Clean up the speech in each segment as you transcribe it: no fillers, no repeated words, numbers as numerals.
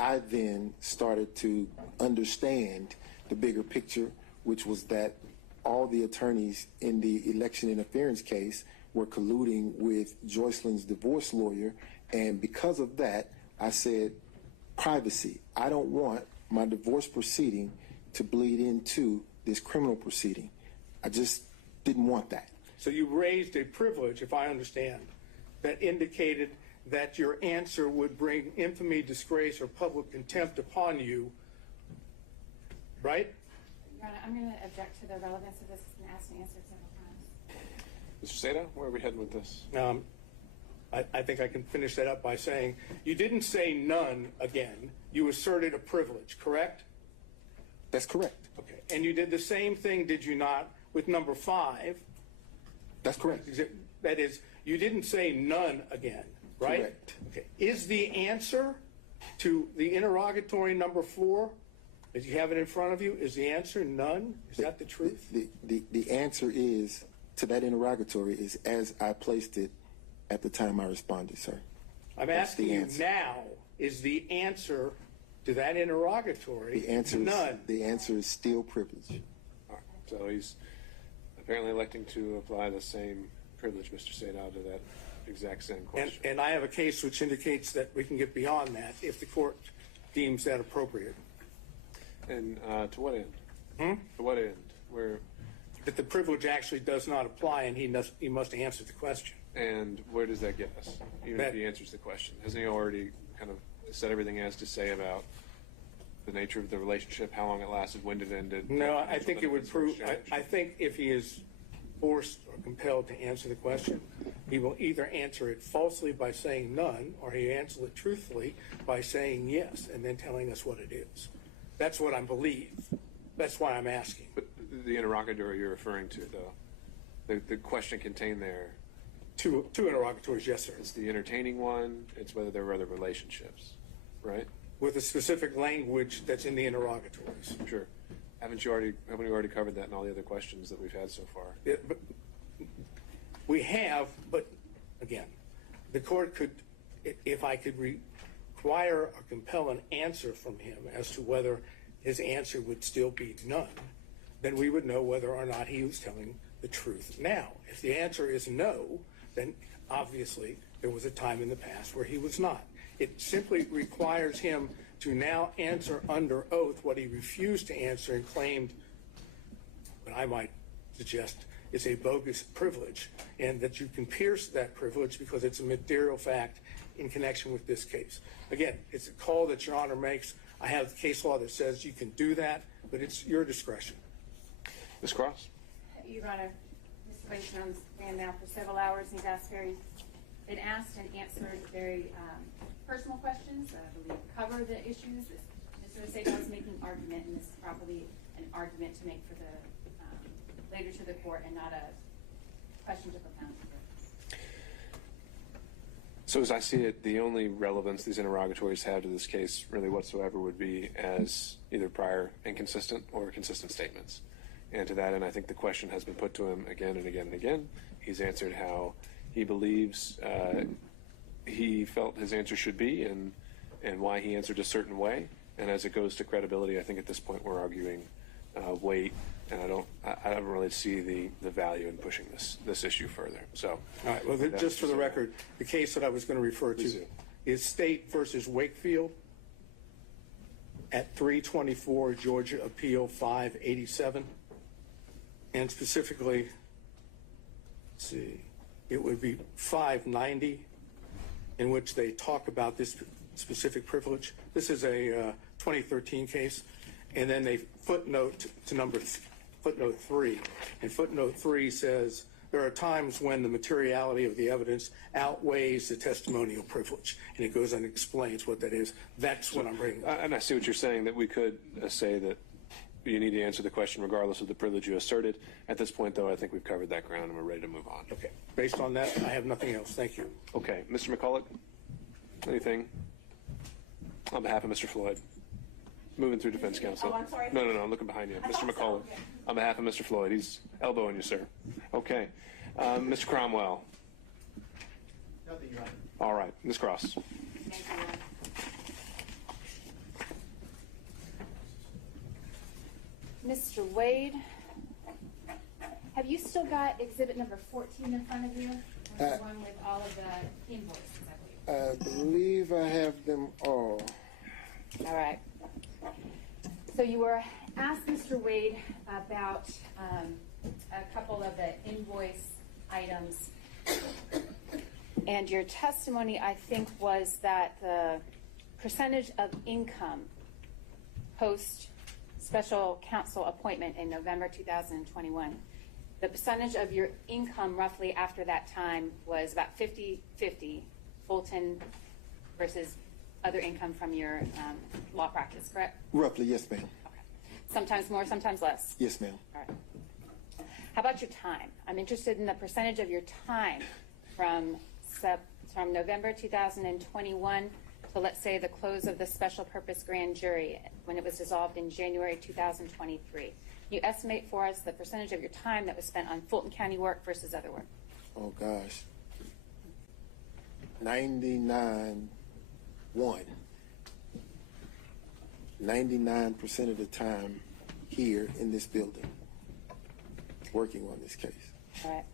I then started to understand the bigger picture, which was that all the attorneys in the election interference case were colluding with Joycelyn's divorce lawyer. And because of that, I said, privacy. I don't want my divorce proceeding to bleed into this criminal proceeding. I just didn't want that. So you raised a privilege, if I understand, that indicated that your answer would bring infamy, disgrace, or public contempt upon you, right? Your Honor, I'm going to object to the relevance of this. It's been asked and answered several times. Mr. Seda, where are we heading with this? I think I can finish that up by saying you didn't say none again. You asserted a privilege, correct? That's correct. Okay. And you did the same thing, did you not, with number 5? That's correct. That is, you didn't say none again, right? Correct. Okay. Is the answer to the interrogatory number 4, if you have it in front of you, is the answer none? Is that the truth? The answer is, to that interrogatory, is as I placed it at the time I responded, sir. I'm asking you now, is the answer to that interrogatory none? The answer is still privilege. All right. So he's apparently electing to apply the same privilege, Mr. Seda, to that exact same question. And I have a case which indicates that we can get beyond that if the court deems that appropriate. And to what end? To what end? That the privilege actually does not apply, and he must answer the question. And where does that get us? Even if he answers the question, hasn't he already kind of said everything he has to say about the nature of the relationship, how long it lasted, when it ended? No, I think it would prove. I think if he is forced or compelled to answer the question, he will either answer it falsely by saying none, or he answers it truthfully by saying yes, and then telling us what it is. That's what I believe. That's why I'm asking. But the interrogatory you're referring to, though, the question contained there. Two interrogatories, yes, sir. It's the entertaining one. It's whether there were other relationships, right? With a specific language that's in the interrogatories. Sure. Haven't you already covered that in all the other questions that we've had so far? But we have, but again, the court could, if I could require or compel an answer from him as to whether his answer would still be none, then we would know whether or not he was telling the truth. Now, if the answer is no, then obviously there was a time in the past where he was not. It simply requires him to now answer under oath what he refused to answer and claimed, what I might suggest, is a bogus privilege, and that you can pierce that privilege because it's a material fact in connection with this case. Again, it's a call that Your Honor makes. I have the case law that says you can do that, but it's your discretion. Ms. Cross? Your Honor, Mr. Wade's been on the stand now for several hours. He's been asked and answered very personal questions. I believe cover the issues. Mr. Seda was making an argument, and this is probably an argument to make for the later to the court and not a question to propound. So as I see it, the only relevance these interrogatories have to this case really whatsoever would be as either prior inconsistent or consistent statements. And to that end, I think the question has been put to him again and again and again. He's answered how he believes he felt his answer should be and why he answered a certain way. And as it goes to credibility, I think at this point we're arguing weight, and I don't really see the value in pushing this issue further. So, all right. Well, just for the record, the case that I was going to refer to is State versus Wakefield at 324 Georgia Appeal 587, and specifically, let's see, it would be 590, in which they talk about this specific privilege. This is a 2013 case. And then they footnote to footnote 3. And footnote 3 says, there are times when the materiality of the evidence outweighs the testimonial privilege. And it goes and explains what that is. That's what I'm bringing up. And I see what you're saying, that we could say that you need to answer the question regardless of the privilege you asserted. At this point, though, I think we've covered that ground and we're ready to move on. Okay. Based on that, I have nothing else. Thank you. Okay. Mr. McCulloch, anything? On behalf of Mr. Floyd. Moving through defense counsel. Oh, I'm sorry. No, I'm looking behind you. Mr. McCulloch, okay. On behalf of Mr. Floyd. He's elbowing you, sir. Okay. Mr. Cromwell. Nothing, Your Honor. All right. Ms. Cross. Thank you, Your Honor. Mr. Wade, have you still got exhibit number 14 in front of you? The one with all of the invoices, I believe. I believe I have them all. All right. So you were asked, Mr. Wade, about a couple of the invoice items. And your testimony, I think, was that the percentage of income post special counsel appointment in November 2021, the percentage of your income roughly after that time was about 50-50 Fulton versus other income from your law practice, correct? Roughly, yes, ma'am. Okay. Sometimes more, sometimes less? Yes, ma'am. All right. How about your time? I'm interested in the percentage of your time from November 2021 to, let's say, the close of the special purpose grand jury when it was dissolved in January 2023. You estimate for us the percentage of your time that was spent on Fulton County work versus other work. Oh, gosh. 99% of the time here in this building working on this case. All right.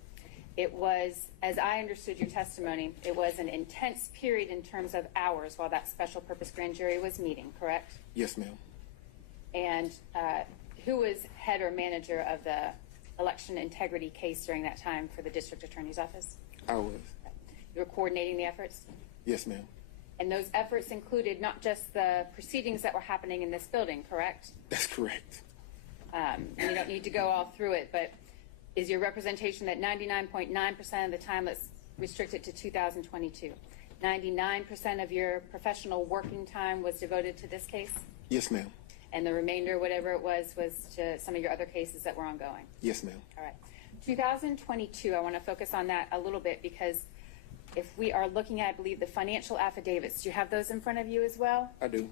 It was, as I understood your testimony, it was an intense period in terms of hours while that special purpose grand jury was meeting, correct? Yes, ma'am. And who was head or manager of the election integrity case during that time for the district attorney's office? I was. You were coordinating the efforts? Yes, ma'am. And those efforts included not just the proceedings that were happening in this building, correct? That's correct. You don't need to go all through it, but is your representation that 99.9% of the time, let's restrict it to 2022, 99% of your professional working time was devoted to this case? Yes, ma'am. And the remainder, whatever it was to some of your other cases that were ongoing? Yes, ma'am. All right. 2022, I want to focus on that a little bit because if we are looking at, I believe, the financial affidavits, do you have those in front of you as well? I do.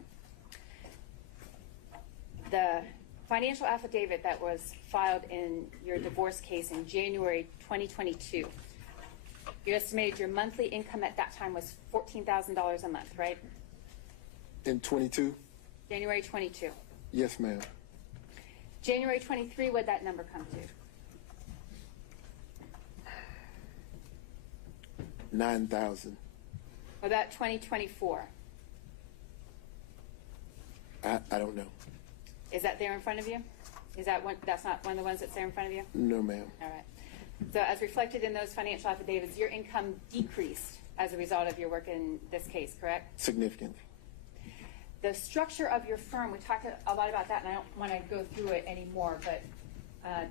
The financial affidavit that was filed in your divorce case in January 2022, you estimated your monthly income at that time was $14,000 a month, right? In 22? January 22. Yes, ma'am. January 23, what'd that number come to? 9,000. What about 2024? I don't know. Is that there in front of you? Is that one? That's not one of the ones that's there in front of you? No, ma'am. All right. So as reflected in those financial affidavits, your income decreased as a result of your work in this case, correct? Significantly. The structure of your firm, we talked a lot about that, and I don't want to go through it anymore, but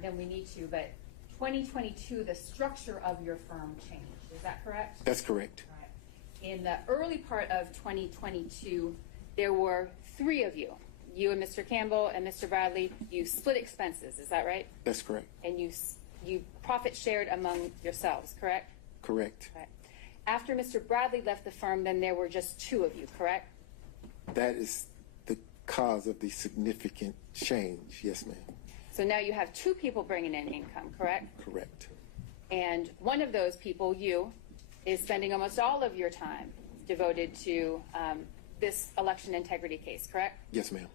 than we need to. But 2022, the structure of your firm changed. Is that correct? That's correct. All right. In the early part of 2022, there were three of you. You and Mr. Campbell and Mr. Bradley, you split expenses, is that right? That's correct. And you profit shared among yourselves, correct? Correct. Right. After Mr. Bradley left the firm, then there were just two of you, correct? That is the cause of the significant change. Yes, ma'am. So now you have two people bringing in income, correct? Correct. And one of those people, you, is spending almost all of your time devoted to this election integrity case, correct? Yes, ma'am.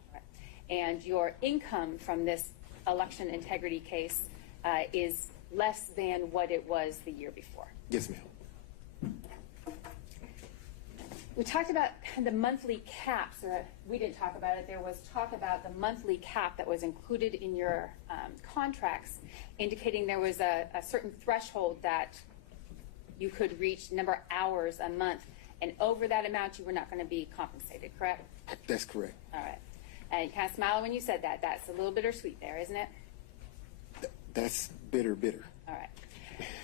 And your income from this election integrity case is less than what it was the year before. Yes, ma'am. We talked about the monthly caps. We didn't talk about it. There was talk about the monthly cap that was included in your contracts, indicating there was a certain threshold that you could reach, number of hours a month, and over that amount you were not going to be compensated, correct? That's correct. All right. And you kind of smiled when you said that. That's a little bittersweet there, isn't it? That's bitter. All right.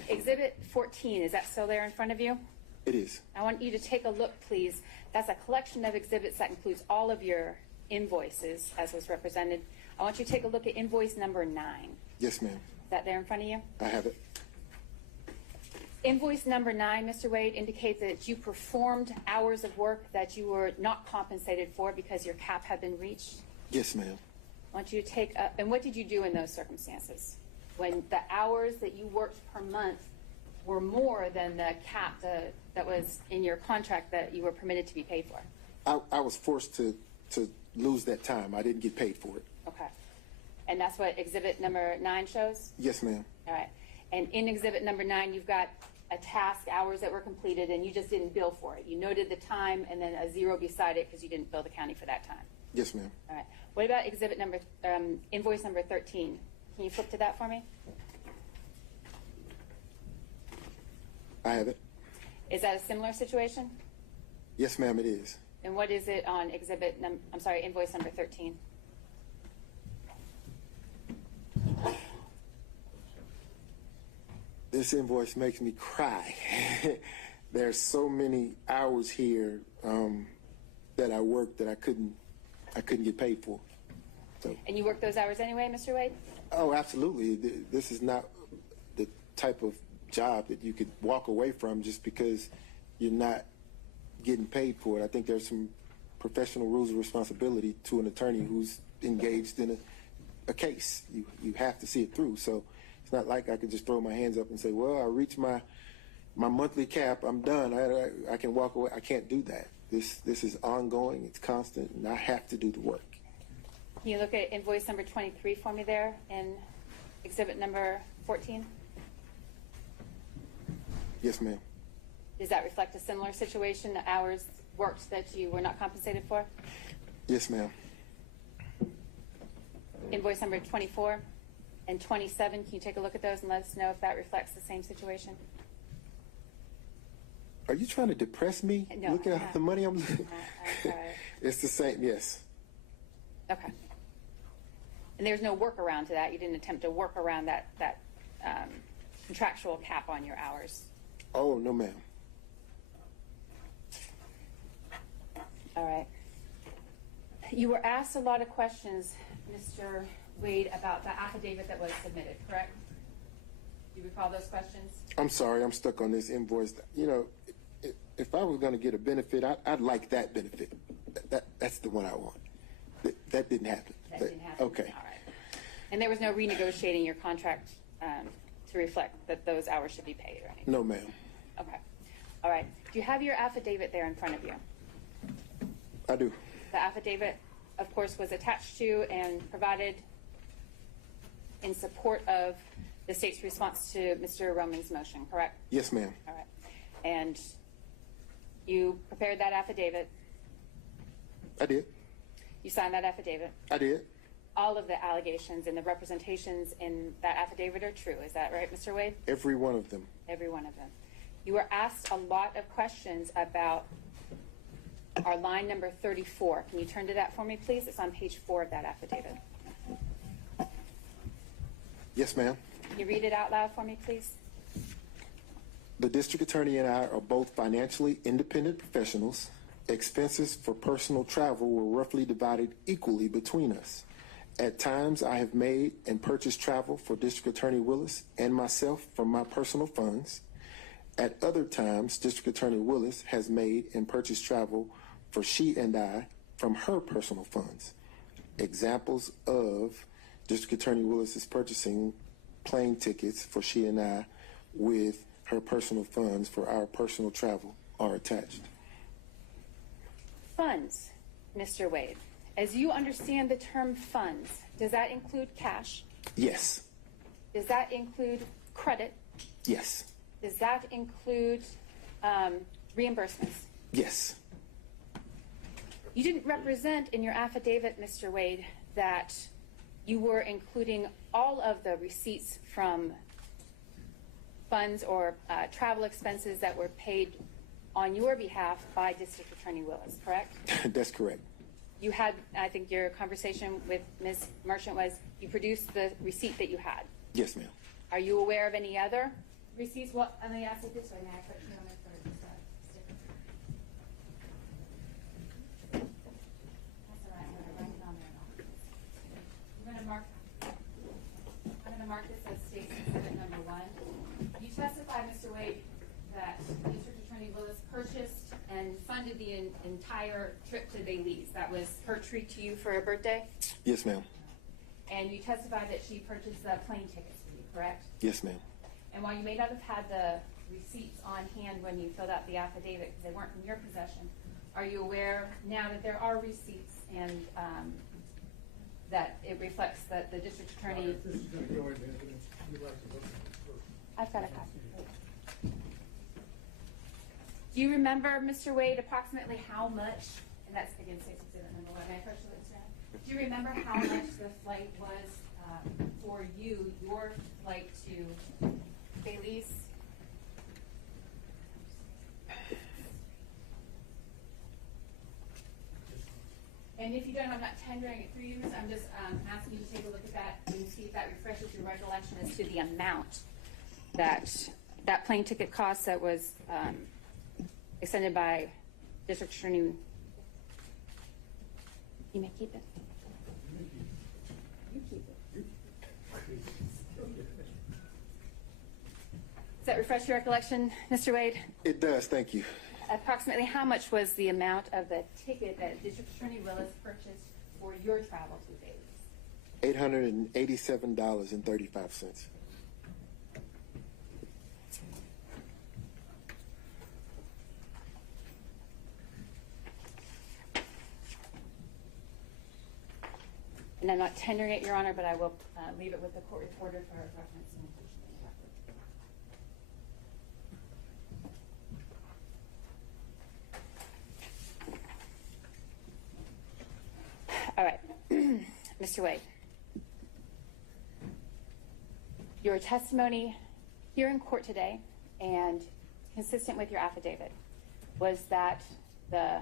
Exhibit 14, is that still there in front of you? It is. I want you to take a look, please. That's a collection of exhibits that includes all of your invoices, as was represented. I want you to take a look at invoice number 9. Yes, ma'am. Is that there in front of you? I have it. Invoice number 9, Mr. Wade, indicates that you performed hours of work that you were not compensated for because your cap had been reached. Yes, ma'am. I want you to take up, and what did you do in those circumstances? When the hours that you worked per month were more than the cap that was in your contract that you were permitted to be paid for? I was forced to lose that time. I didn't get paid for it. Okay. And that's what exhibit number 9 shows? Yes, ma'am. All right. And in exhibit number 9, you've got a task, hours that were completed, and you just didn't bill for it. You noted the time and then a 0 beside it because you didn't bill the county for that time. Yes, ma'am. All right. What about exhibit number, invoice number 13? Can you flip to that for me? I have it. Is that a similar situation? Yes, ma'am, it is. And what is it on invoice number 13? This invoice makes me cry. There's so many hours here that I worked that I couldn't get paid for. So. And you work those hours anyway, Mr. Wade? Oh, absolutely. This is not the type of job that you could walk away from just because you're not getting paid for it. I think there's some professional rules of responsibility to an attorney who's engaged in a case. You have to see it through. So it's not like I could just throw my hands up and say, well, I reached my monthly cap, I'm done, I can walk away. I can't do that. This is ongoing, it's constant, and I have to do the work. Can you look at invoice number 23 for me there in exhibit number 14? Yes, ma'am. Does that reflect a similar situation, the hours worked that you were not compensated for? Yes, ma'am. Invoice number 24 and 27, can you take a look at those and let us know if that reflects the same situation? Are you trying to depress me? No. Look at the money I'm looking. Sorry. It's the same, yes. Okay. And there's no workaround to that? You didn't attempt to work around that contractual cap on your hours? Oh, no, ma'am. All right. You were asked a lot of questions, Mr. Wade, about the affidavit that was submitted, correct? Do you recall those questions? I'm sorry, I'm stuck on this invoice. You know, if I was going to get a benefit, I'd like that benefit. That's the one I want. That didn't happen. That didn't happen? Okay. All right. And there was no renegotiating your contract to reflect that those hours should be paid or anything? No, ma'am. Okay. All right. Do you have your affidavit there in front of you? I do. The affidavit, of course, was attached to and provided in support of the state's response to Mr. Roman's motion, correct? Yes, ma'am. All right. And you prepared that affidavit? I did. You signed that affidavit? I did. All of the allegations and the representations in that affidavit are true. Is that right, Mr. Wade? Every one of them. Every one of them. You were asked a lot of questions about our line number 34. Can you turn to that for me, please? It's on page 4 of that affidavit. Yes, ma'am. Can you read it out loud for me, please? The district attorney and I are both financially independent professionals. Expenses for personal travel were roughly divided equally between us. At times, I have made and purchased travel for District Attorney Willis and myself from my personal funds. At other times, District Attorney Willis has made and purchased travel for she and I from her personal funds. Examples of District Attorney Willis is purchasing plane tickets for she and I with her personal funds for our personal travel are attached. Funds, Mr. Wade. As you understand the term funds, does that include cash? Yes. Does that include credit? Yes. Does that include reimbursements? Yes. You didn't represent in your affidavit, Mr. Wade, that you were including all of the receipts from funds or travel expenses that were paid on your behalf by District Attorney Willis, correct? That's correct. You had, I think your conversation with Ms. Merchant was, you produced the receipt that you had. Yes, ma'am. Are you aware of any other receipts? What, let me ask it this way, may I put you on it for this sticker? That's all right, I'm going to write it on there now. I'm going to mark this as State's Exhibit number 1. You testified, Mr. Wade, that District Attorney Willis purchased and funded the entire trip to Belize. That was her treat to you for her birthday? Yes, ma'am. And you testified that she purchased the plane tickets for you, correct? Yes, ma'am. And while you may not have had the receipts on hand when you filled out the affidavit because they weren't in your possession, are you aware now that there are receipts and that it reflects that the district attorney. This is going to go into evidence. We'd like to look at it first. I've got a copy. Do you remember, Mr. Wade, approximately how much, and that's again State's Exhibit number 1, I first understand. Do you remember how much the flight was for you, your flight to Belize? And if you don't, I'm not tendering it for you, I'm just asking you to take a look at that and see if that refreshes your recollection as to the amount that that plane ticket cost that was extended by District Attorney. You may keep it. You keep it. Does that refresh your recollection, Mr. Wade? It does, thank you. Approximately how much was the amount of the ticket that District Attorney Willis purchased for your travel to Belize? $887.35. And I'm not tendering it, Your Honor, but I will leave it with the court reporter for reference. All right, Mr. Wade. Your testimony here in court today and consistent with your affidavit was that the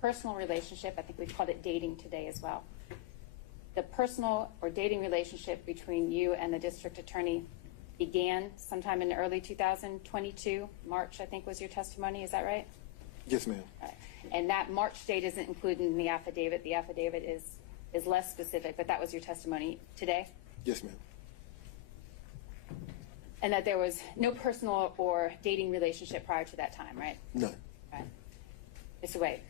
personal relationship, I think we called it dating today as well, the personal or dating relationship between you and the district attorney began sometime in early 2022, March, I think was your testimony, is that right? Yes, ma'am. All right. And that March date isn't included in the affidavit. The affidavit is less specific, but that was your testimony today? Yes, ma'am. And that there was no personal or dating relationship prior to that time, right? None. Right. Mr. Wade,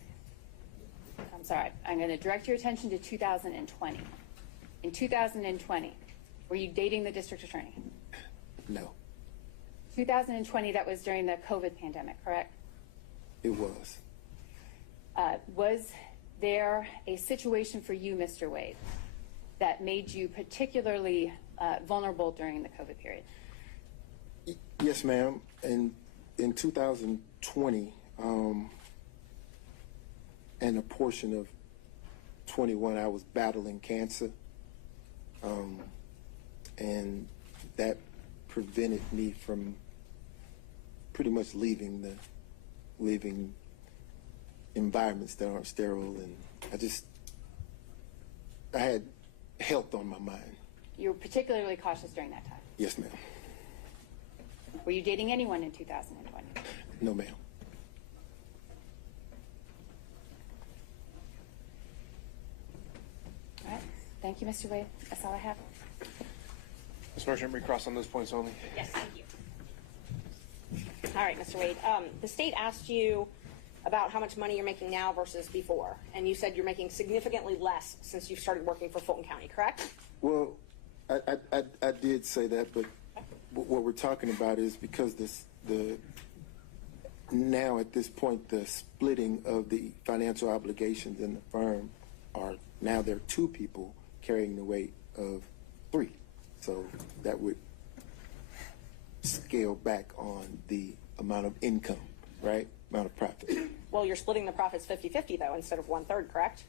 I'm sorry. I'm going to direct your attention to 2020. In 2020, were you dating the district attorney? No. 2020, that was during the COVID pandemic, correct? It was. Was there a situation for you, Mr. Wade, that made you particularly vulnerable during the COVID period? Yes, ma'am. In 2020, and a portion of 21, I was battling cancer, and that prevented me from pretty much leaving environments that aren't sterile, and I had health on my mind. You were particularly cautious during that time. Yes, ma'am. Were you dating anyone in 2020? No, ma'am. All right. Thank you, Mr. Wade. That's all I have. Ms. Merchant, recross on those points only. Yes, thank you. All right, Mr. Wade. The state asked you about how much money you're making now versus before, and you said you're making significantly less since you started working for Fulton County, correct? Well, I did say that, but what we're talking about is because now at this point the splitting of the financial obligations in the firm are now there are two people carrying the weight of three, so that would scale back on the amount of income, right? Amount of profit. Well, you're splitting the profits 50-50 though, instead of 1/3, correct?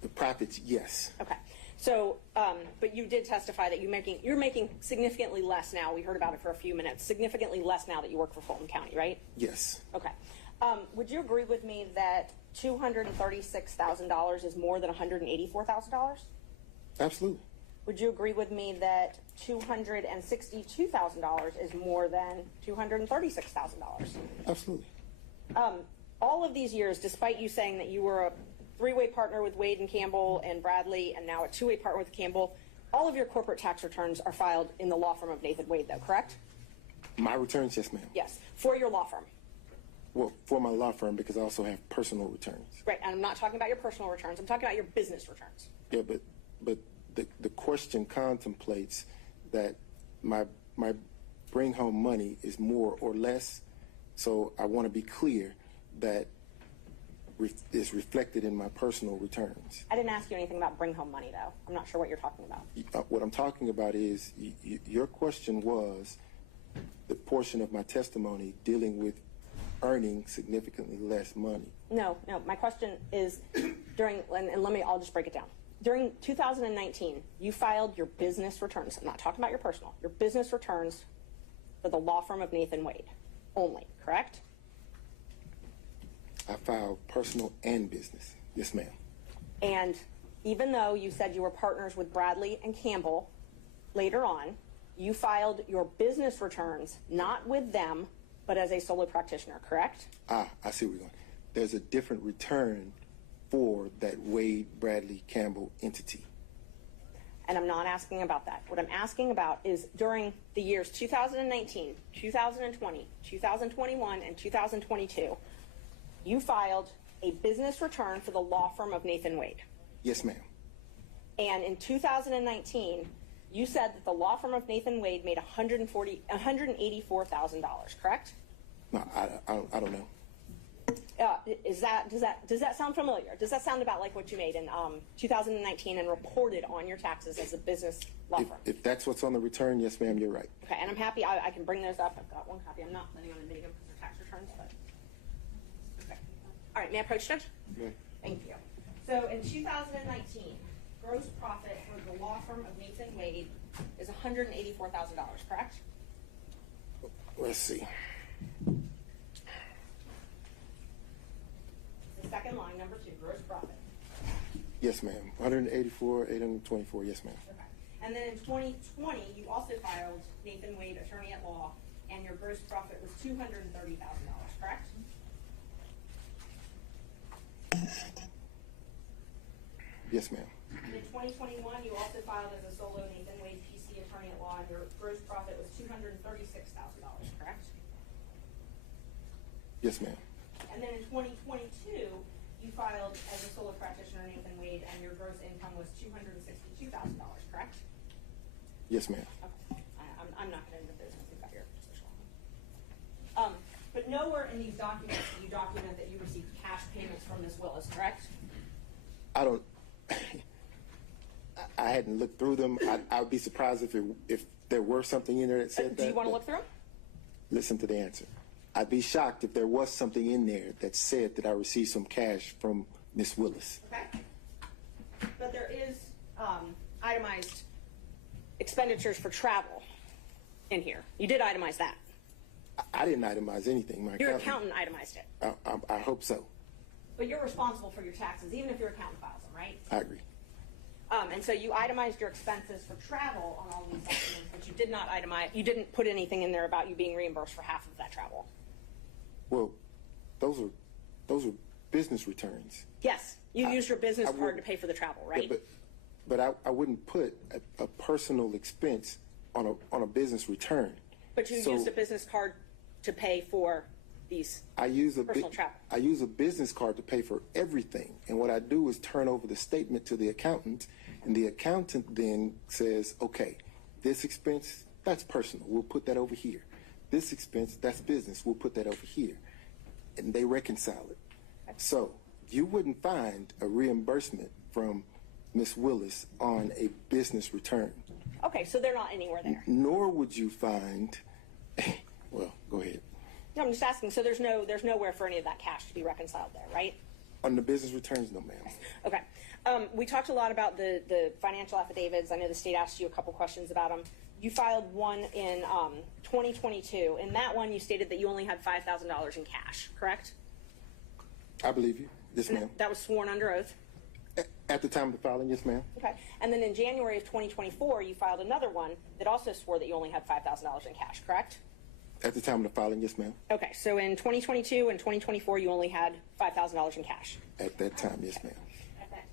The profits, yes. Okay. So, but you did testify that you're making significantly less now. We heard about it for a few minutes. Significantly less now that you work for Fulton County, right? Yes. Okay. Would you agree with me that $236,000 is more than $184,000? Absolutely. Would you agree with me that $262,000 is more than $236,000? Absolutely. All of these years, despite you saying that you were a three-way partner with Wade and Campbell and Bradley and now a two-way partner with Campbell, all of your corporate tax returns are filed in the law firm of Nathan Wade, though, correct? My returns, yes, ma'am. Yes, for your law firm. Well, for my law firm, because I also have personal returns. Right, and I'm not talking about your personal returns. I'm talking about your business returns. Yeah, but the question contemplates that my bring home money is more or less. So I want to be clear that is reflected in my personal returns. I didn't ask you anything about bring home money, though. I'm not sure what you're talking about. What I'm talking about is your question was the portion of my testimony dealing with earning significantly less money. No. My question is I'll just break it down. During 2019, you filed your business returns. I'm not talking about your personal. Your business returns for the law firm of Nathan Wade only, correct? I filed personal and business. Yes, ma'am. And even though you said you were partners with Bradley and Campbell later on, you filed your business returns not with them, but as a solo practitioner, correct? I see where you're going. There's a different return for that Wade, Bradley, Campbell entity. And I'm not asking about that. What I'm asking about is during the years 2019, 2020, 2021, and 2022, you filed a business return for the law firm of Nathan Wade. Yes, ma'am. And in 2019, you said that the law firm of Nathan Wade made $184,000, correct? No, I don't know. Does that sound familiar? Does that sound about like what you made in 2019 and reported on your taxes as a business law firm? If that's what's on the return, yes, ma'am, you're right. Okay, and I'm happy I can bring those up. I've got one copy. I'm not planning on admitting them because they're tax returns, but okay. All right, may I approach, Judge? Yeah. Thank you. So in 2019, gross profit for the law firm of Nathan Wade is $184,000, correct? Let's see. The second line, number 2, gross profit. Yes, ma'am. 184,824. Yes, ma'am. Okay. And then in 2020, you also filed Nathan Wade, attorney at law, and your gross profit was $230,000, correct? Yes, ma'am. And in 2021, you also filed as a solo Nathan Wade PC attorney at law, and your gross profit was $236,000, correct? Yes, ma'am. And then in 2022, you filed as a solo practitioner Nathan Wade, and your gross income was $262,000, correct? Yes, ma'am. Okay. I'm not going to end the business. You've got your position. But nowhere in these documents do you document that you received cash payments from Ms. Willis, correct? I don't. I hadn't looked through them. I would be surprised if there were something in there that said that. Do you want to look through them? Listen to the answer. I'd be shocked if there was something in there that said that I received some cash from Miss Willis. Okay. But there is itemized expenditures for travel in here. You did itemize that. I didn't itemize anything. My Your accountant itemized it. I hope so. But you're responsible for your taxes, even if your accountant files them, right? I agree. And so you itemized your expenses for travel on all these documents, but you did not itemize. You didn't put anything in there about you being reimbursed for half of that travel. Well, those are business returns. Yes, you used your business card to pay for the travel, right? Yeah, but I wouldn't put a personal expense on a business return. But you used a business card to pay for these personal travel. I use a business card to pay for everything, and what I do is turn over the statement to the accountant, and the accountant then says, okay, this expense, that's personal. We'll put that over here. This expense, that's business. We'll put that over here. And they reconcile it. So you wouldn't find a reimbursement from Ms. Willis on a business return. Okay, so they're not anywhere there. Nor would you find, well, go ahead. No, I'm just asking. So there's nowhere for any of that cash to be reconciled there, right? On the business returns, no, ma'am. Okay. We talked a lot about the financial affidavits. I know the state asked you a couple questions about them. You filed one in 2022. In that one, you stated that you only had $5,000 in cash, correct? I believe you. Yes, ma'am. That was sworn under oath. At the time of the filing, yes, ma'am. Okay. And then in January of 2024, you filed another one that also swore that you only had $5,000 in cash, correct? At the time of the filing, yes, ma'am. Okay. So in 2022 and 2024, you only had $5,000 in cash. At that time, yes, ma'am. At that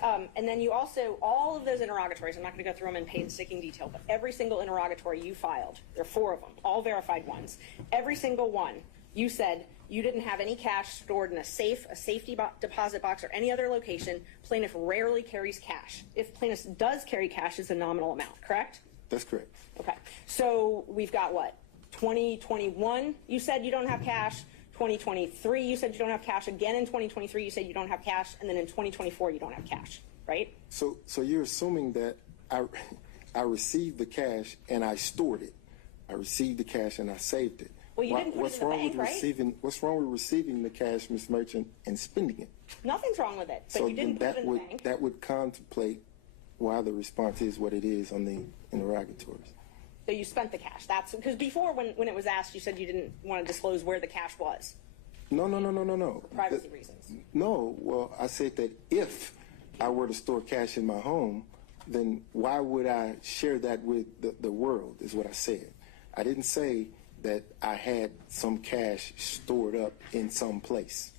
time, And then you also, all of those interrogatories, I'm not going to go through them in painstaking detail, but every single interrogatory you filed, there are 4 of them, all verified ones. Every single one, you said you didn't have any cash stored in a safe, a safety deposit box, or any other location. Plaintiff rarely carries cash. If plaintiff does carry cash, it's a nominal amount, correct? That's correct. Okay. So we've got what? 2021, you said you don't have cash. 2023, you said you don't have cash. Again in 2023, you said you don't have cash. And then in 2024, you don't have cash, right? So you're assuming that I received the cash and I stored it. I received the cash and I saved it. Well, you didn't put it in the bank, right? What's wrong with receiving the cash, Ms. Merchant, and spending it? Nothing's wrong with it, but So you didn't then put it in the bank. that would contemplate why the response is what it is on the interrogatories. So you spent the cash. That's because before, when it was asked, you said you didn't want to disclose where the cash was. No. Privacy reasons. No, well, I said that if I were to store cash in my home, then why would I share that with the world, is what I said. I didn't say that I had some cash stored up in some place,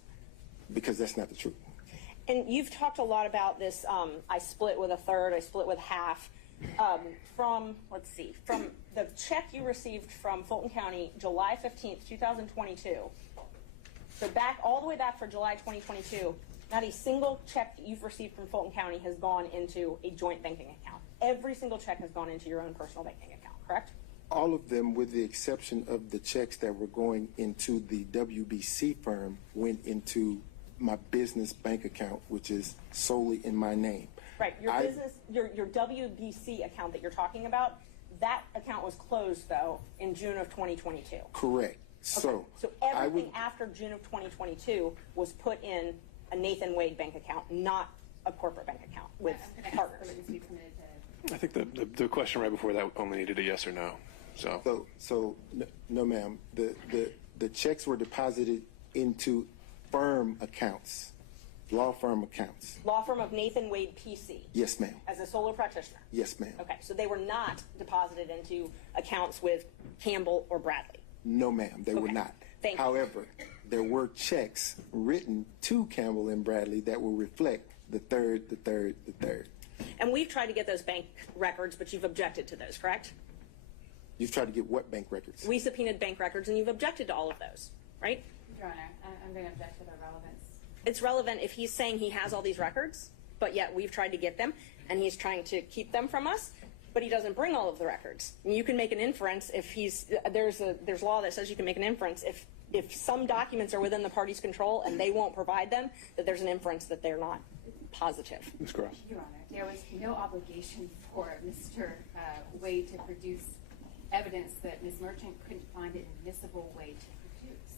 because that's not the truth. And you've talked a lot about this, I split with a third, I split with half. From the check you received from Fulton County, July 15th, 2022. So all the way back for July 2022, not a single check that you've received from Fulton County has gone into a joint banking account. Every single check has gone into your own personal banking account, correct? All of them, with the exception of the checks that were going into the WBC firm, went into my business bank account, which is solely in my name. Right, your WBC account that you're talking about, that account was closed, though, in June of 2022. Correct. Okay. So everything after June of 2022 was put in a Nathan Wade bank account, not a corporate bank account with I'm going to partners. ask the witness to be permitted to. I think the question right before that only needed a yes or no. So no, ma'am. The checks were deposited into firm accounts, law firm accounts. Law firm of Nathan Wade PC. Yes, ma'am. As a solo practitioner. Yes, ma'am. Okay, so they were not deposited into accounts with Campbell or Bradley. No, ma'am, they were Okay. not. Thank you. However, there were checks written to Campbell and Bradley that will reflect the third. And we've tried to get those bank records, but you've objected to those, correct? You've tried to get what bank records? We subpoenaed bank records, and you've objected to all of those, right? Your Honor, I'm going to object to their relevance. It's relevant if he's saying he has all these records, but yet we've tried to get them, and he's trying to keep them from us, but he doesn't bring all of the records. And you can make an inference if there's law that says you can make an inference if some documents are within the party's control and they won't provide them, that there's an inference that they're not positive. Ms. Gross. Your Honor, there was no obligation for Mr. Wade to produce evidence that Ms. Merchant couldn't find an admissible way to produce.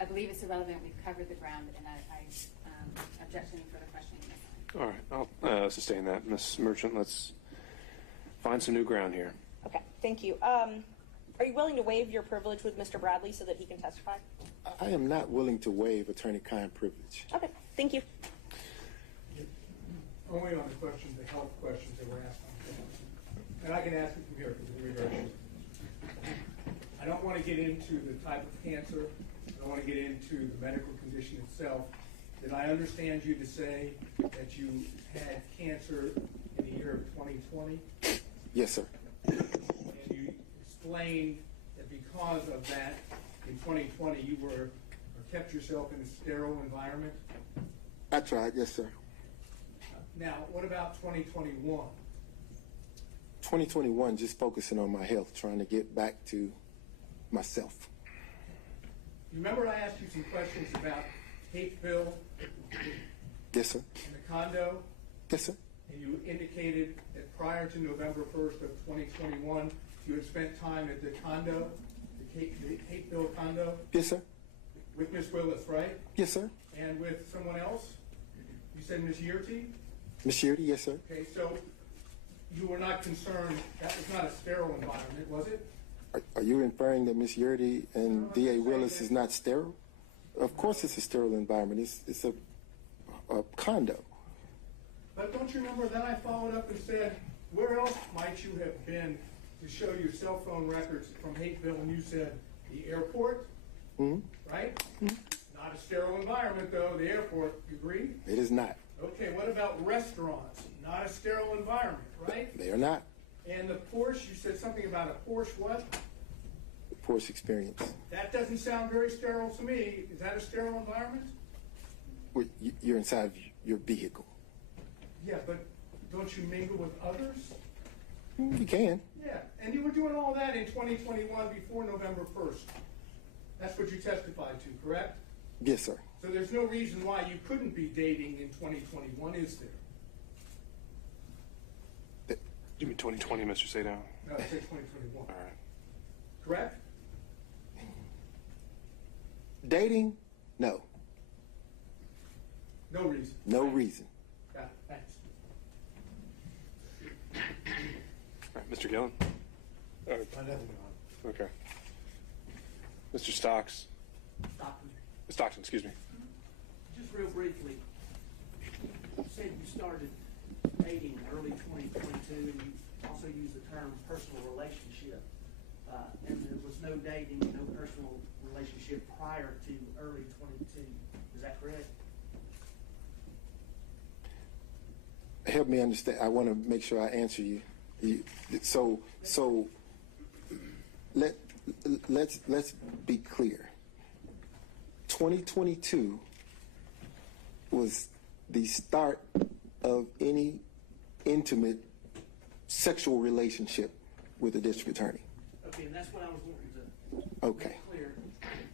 I believe it's irrelevant. We've covered the ground, and I object to any further questioning. All right, I'll sustain that. Ms. Merchant, let's find some new ground here. Okay, thank you. Are you willing to waive your privilege with Mr. Bradley so that he can testify? I am not willing to waive attorney-client privilege. Okay, thank you. Only on the questions, the health questions that were asked. And I can ask it from here because it's very short. I don't want to get into the type of cancer. I don't want to get into the medical condition itself. Did I understand you to say that you had cancer in the year of 2020? Yes, sir. And you explained that because of that, in 2020, you kept yourself in a sterile environment? I tried, yes, sir. Now, what about 2021? 2021, just focusing on my health, trying to get back to myself. You remember I asked you some questions about Hateville Yes, sir. and the condo? Yes, sir. And you indicated that prior to November 1st of 2021, you had spent time at the condo, the Hateville condo, Yes, sir. with Miss Willis, right? Yes, sir. And with someone else? You said Miss Yearty? Ms. Shearty, yes, sir. Okay, so you were not concerned, that was not a sterile environment, was it? Are you inferring that Ms. Yearty and D.A. Willis is not sterile? Of course it's a sterile environment. It's a condo. But don't you remember then I followed up and said, where else might you have been to show your cell phone records from Hateville? And you said, the airport, right? Not a sterile environment though, the airport, you agree? It is not. Okay, what about restaurants? Not a sterile environment, right? They are not. And the Porsche, you said something about a Porsche what? Porsche experience. That doesn't sound very sterile to me. Is that a sterile environment? Well, you're inside of your vehicle. Yeah, but don't you mingle with others? You can. Yeah, and you were doing all that in 2021 before November 1st. That's what you testified to, correct? Yes, sir. So there's no reason why you couldn't be dating in 2021, is there? You mean 2020, Mr. Sadow? No, it says 2021. All right. Correct? Dating? No. No reason. No reason. Got it. Thanks. All right, Mr. Gillen? Okay. Mr. Stocks? Stockton, excuse me. Just real briefly, you said you started dating in early 2022, and you also used the term personal relationship. And there was no dating, no personal relationship prior to early 22. Is that correct? Help me understand. I want to make sure I answer you. So let's be clear. 2022 was the start of any intimate sexual relationship with a district attorney. Okay, and that's what I was wanting to Okay. make clear.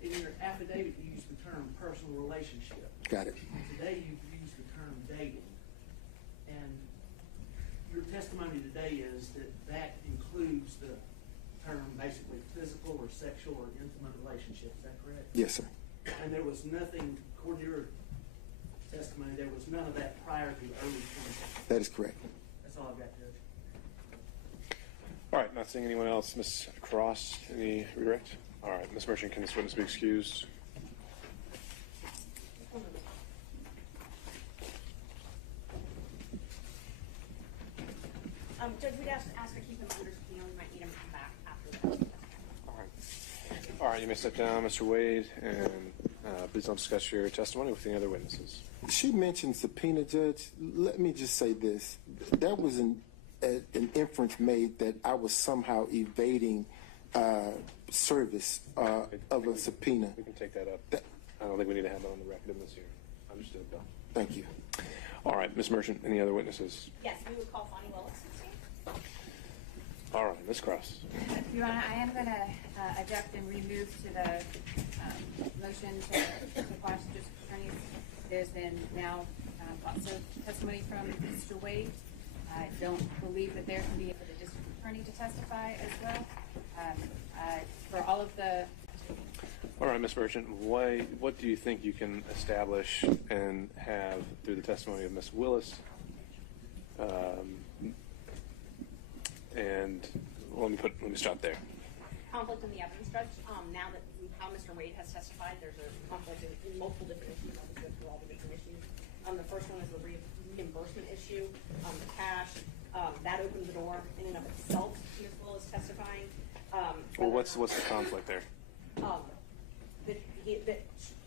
In your affidavit, you used the term personal relationship. Got it. Today, you've used the term dating. And your testimony today is that that includes the term basically physical or sexual or intimate relationship. Is that correct? Yes, sir. And there was nothing, according to your testimony, there was none of that prior to early 20. That is correct. That's all I've got, Judge. All right, not seeing anyone else. Ms. Cross, any redirect? All right, Ms. Merchant, can this witness be excused? Judge, we'd ask to keep him under subpoena. We might need him to come back after that. All right. All right, you may step down, Mr. Wade, and please don't discuss your testimony with any other witnesses. She mentioned subpoena, Judge. Let me just say this. That was an inference made that I was somehow evading service of a subpoena. We can take that up. I don't think we need to have that on the record in this hearing. Understood, Bill. Thank you. All right, Ms. Merchant, any other witnesses? Yes, we would call Fani Willis. All right, Ms. Cross. Your Honor, I am going to object and remove to the motion to require district attorneys. There's been now lots of testimony from Mr. Wade. I don't believe that there can be for the district attorney to testify as well. For all of the... All right, Ms. Merchant, what do you think you can establish and have through the testimony of Ms. Willis? And let me stop there. Conflict in the evidence, Judge. Now that how Mr. Wade has testified, there's a conflict in multiple different issues. I'll just go through all the different issues. The first one is the reimbursement issue. The cash, that opens the door in and of itself, Ms. Willis testifying. Well, what's the conflict there? That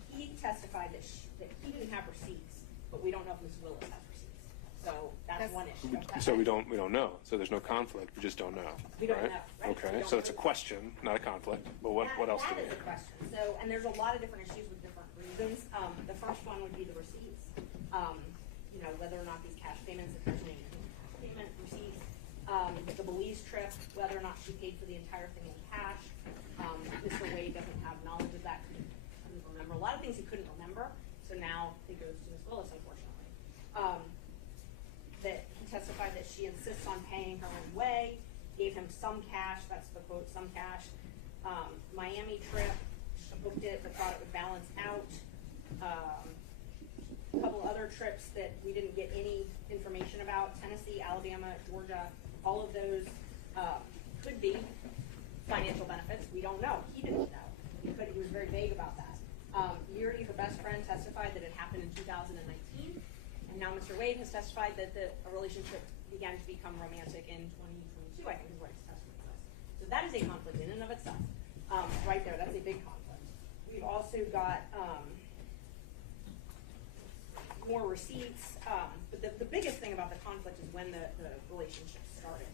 he testified that he didn't have receipts, but we don't know if Ms. Willis has receipts. So that's one issue. So we don't know. So there's no conflict. We just don't know. We don't right? know. Right? Okay. We don't So it's a know. question, not a conflict. But what else do That we is a have? question. So, and there's a lot of different issues with different reasons. The first one would be the receipts. Whether or not these cash payments, if there's any payment receipts. The Belize trip, whether or not she paid for the entire thing in cash. Mr. Wade doesn't have knowledge of that. Couldn't remember a lot of things he couldn't remember. So now it goes to Ms. Willis, unfortunately. That he testified that she insists on paying her own way, gave him some cash, that's the quote, some cash. Miami trip, she booked it but thought it would balance out. A couple other trips that we didn't get any information about, Tennessee, Alabama, Georgia, all of those could be financial benefits. We don't know. He didn't know. He was very vague about that. Yuri, her best friend, testified that it happened in 2019. And now Mr. Wade has testified that a relationship began to become romantic in 2022, I think is what his testimony says. So that is a conflict in and of itself. Right there, that's a big conflict. We've also got more receipts. But the biggest thing about the conflict is when the relationship started.